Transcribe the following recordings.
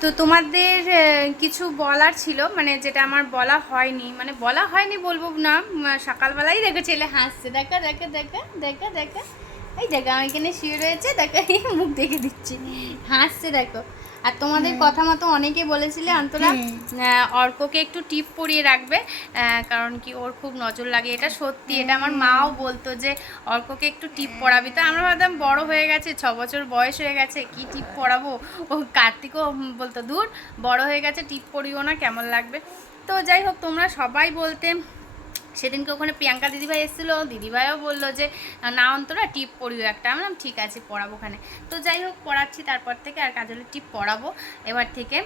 তো তোমাদের কিছু বলার ছিল? মানে যেটা আমার বলা হয়নি। মানে বলা হয়নি বলব না সকালবেলাই দেখো ছেলে হাসছে। দেখা দেখা দেখা দেখা দেখা। এই দেখা আমি এখানে শুয়ে রয়েছে। দেখা, মুখ দেখে দিচ্ছি। হাসছে, দেখো। আর তোমাদের কথা মতো অনেকে বলেছিলে অন্তরা অর্ককে একটু টিপ পরিয়ে রাখবে কারণ কি ওর খুব নজর লাগে এটা সত্যি এটা আমার মাও বলতো যে অর্ককে একটু টিপ পরাবি তো আমরা ভাবতাম বড় হয়ে গেছে ছ বছর বয়স হয়ে গেছে কি টিপ পরাবো ও কার্তিকও বলতো দূর বড় হয়ে গেছে টিপ পরিও না কেমন লাগবে? তো যাই হোক তোমরা সবাই বলতে সেদিনকে ওখানে প্রিয়াঙ্কা দিদিভাই এসেছিল, দিদিভাইও বলল যে, না অন্তরা, টিপ পড়িও একটা। আমি ঠিক আছে, পড়াবো ওখানে। তো যাই হোক, পড়াচ্ছি তারপর থেকে আর কাজলের টিপ পড়াবো। এবার থেকে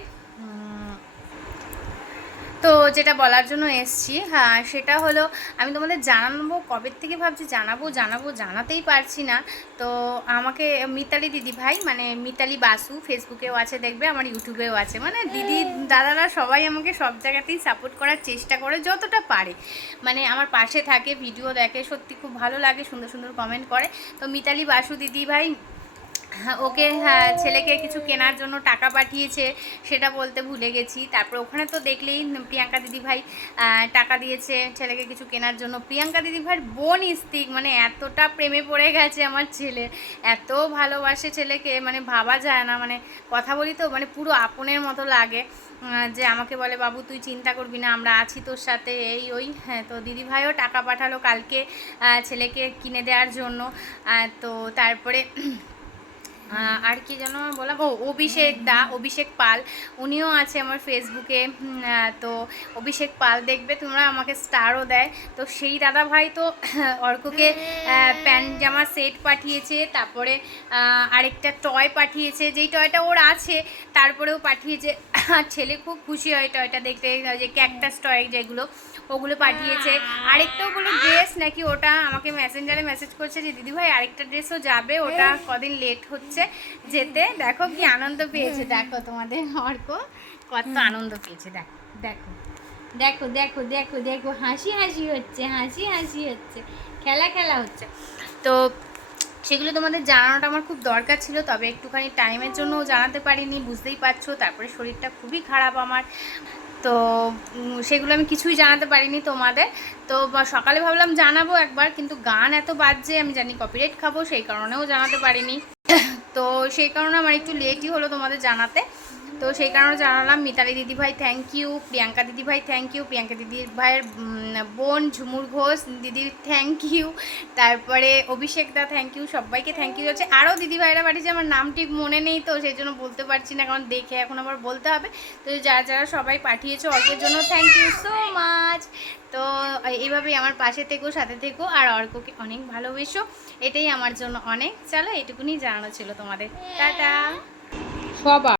তো যেটা বলার জন্য এসছি হ্যাঁ সেটা হলো আমি তোমাদের জানাব, কবে থেকে ভাবছি জানাব জানাব, জানাতেই পারছি না। তো আমাকে মিতালি দিদি ভাই মানে মিতালি বাসু ফেসবুকেও আছে দেখবে, আমার ইউটিউবেও আছে। মানে দিদি দাদারা সবাই আমাকে সব জায়গাতেই সাপোর্ট করার চেষ্টা করে যতটা পারে। মানে আমার পাশে থাকে ভিডিও দেখে, সত্যি খুব ভালো লাগে, সুন্দর সুন্দর কমেন্ট করে। তো মিতালি বাসু দিদি ভাই ওকে হ্যাঁ ছেলেকে কিছু কেনার জন্য টাকা পাঠিয়েছে, সেটা বলতে ভুলে গেছি। তারপর ওখানে তো দেখলেই প্রিয়াঙ্কা দিদি ভাই টাকা দিয়েছে, ছেলেকে কিছু কেনার জন্য। প্রিয়াঙ্কা দিদি ভাইয়ের বোন ইস্তিক মানে এতটা প্রেমে পড়ে গেছে আমার ছেলে। এত ভালোবাসে ছেলেকে মানে ভাবা যায় না মানে কথা বলি তো মানে পুরো আপনের মতো লাগে যে আমাকে বলে, বাবু, তুই চিন্তা করবি না, আমরা আছি তোর সাথে, এই, ওই। হ্যাঁ তো দিদি ভাইও টাকা পাঠালো কালকে ছেলেকে কিনে দেওয়ার জন্য তো তারপরে আর কি যেন বললাম ও, অভিষেক দা, অভিষেক পাল। উনিও আছে আমার ফেসবুকে তো অভিষেক পাল দেখবে, তোমরা আমাকে স্টারও দেয়। তো সেই দাদা ভাই তো অর্ককে প্যান্ট জামা সেট পাঠিয়েছে, তারপরে আরেকটা টয় পাঠিয়েছে। যেই টয়টা ওর আছে, তারপরেও পাঠিয়েছে। আর ছেলে খুব খুশি হয় টয়টা দেখতে। যে ক্যাকটাস টয় যেগুলো, ওগুলো পাঠিয়েছে। আরেকটাও কোনো ড্রেস নাকি ওটা আমাকে মেসেঞ্জারে মেসেজ করছে যে, দিদিভাই, আরেকটা ড্রেসও যাবে। ওটা কদিন লেট হচ্ছে। যেতে দেখো কি আনন্দ পেয়েছে। দেখো তোমাদের অর্ক কত আনন্দ পেয়েছে। দেখো দেখো দেখো দেখো দেখো দেখো হাসি হাসি হচ্ছে হাসি হাসি হচ্ছে খেলা খেলা হচ্ছে। তো সেগুলো তোমাদের জানানোটা আমার খুব দরকার ছিল তবে একটুখানি টাইমের জন্য জানাতে পারিনি বুঝতেই পারছ তারপরে শরীরটা খুবই খারাপ আমার। তো সেগুলো আমি কিছুই জানাতে পারিনি তোমাদের। তো সকালে ভাবলাম জানাব একবার কিন্তু গান এত বাজছে আমি জানি কপিরাইট খাব সেই কারণেও জানাতে পারিনি। তো সেই কারণে আমার একটু লেটই হলো তোমাদের জানাতে। তো সেই কারণে জানালাম, মিতালি দিদিভাই থ্যাংক ইউ প্রিয়াঙ্কা দিদিভাই থ্যাংক ইউ প্রিয়াঙ্কা দিদি ভাইয়ের বোন ঝুমুর ঘোষ দিদির থ্যাংক ইউ তারপরে অভিষেক দা থ্যাংক ইউ সবাইকে থ্যাংক ইউ হচ্ছে। আরও দিদিভাইরা পাঠিয়েছে আমার নাম ঠিক মনে নেই তো, সেই জন্য বলতে পারছি না, কারণ দেখে এখন আবার বলতে হবে। তো যারা যারা সবাই পাঠিয়েছে অল্পের জন্য থ্যাংক ইউ সো মাচ তো এইভাবেই আমার পাশে থেকো, সাথে থেকো, আর অর্ককে অনেক ভালোবেসো। এটাই আমার জন্য অনেক। চলো এটুকুনি জানানো ছিল তোমাদের। টাটা। সবার।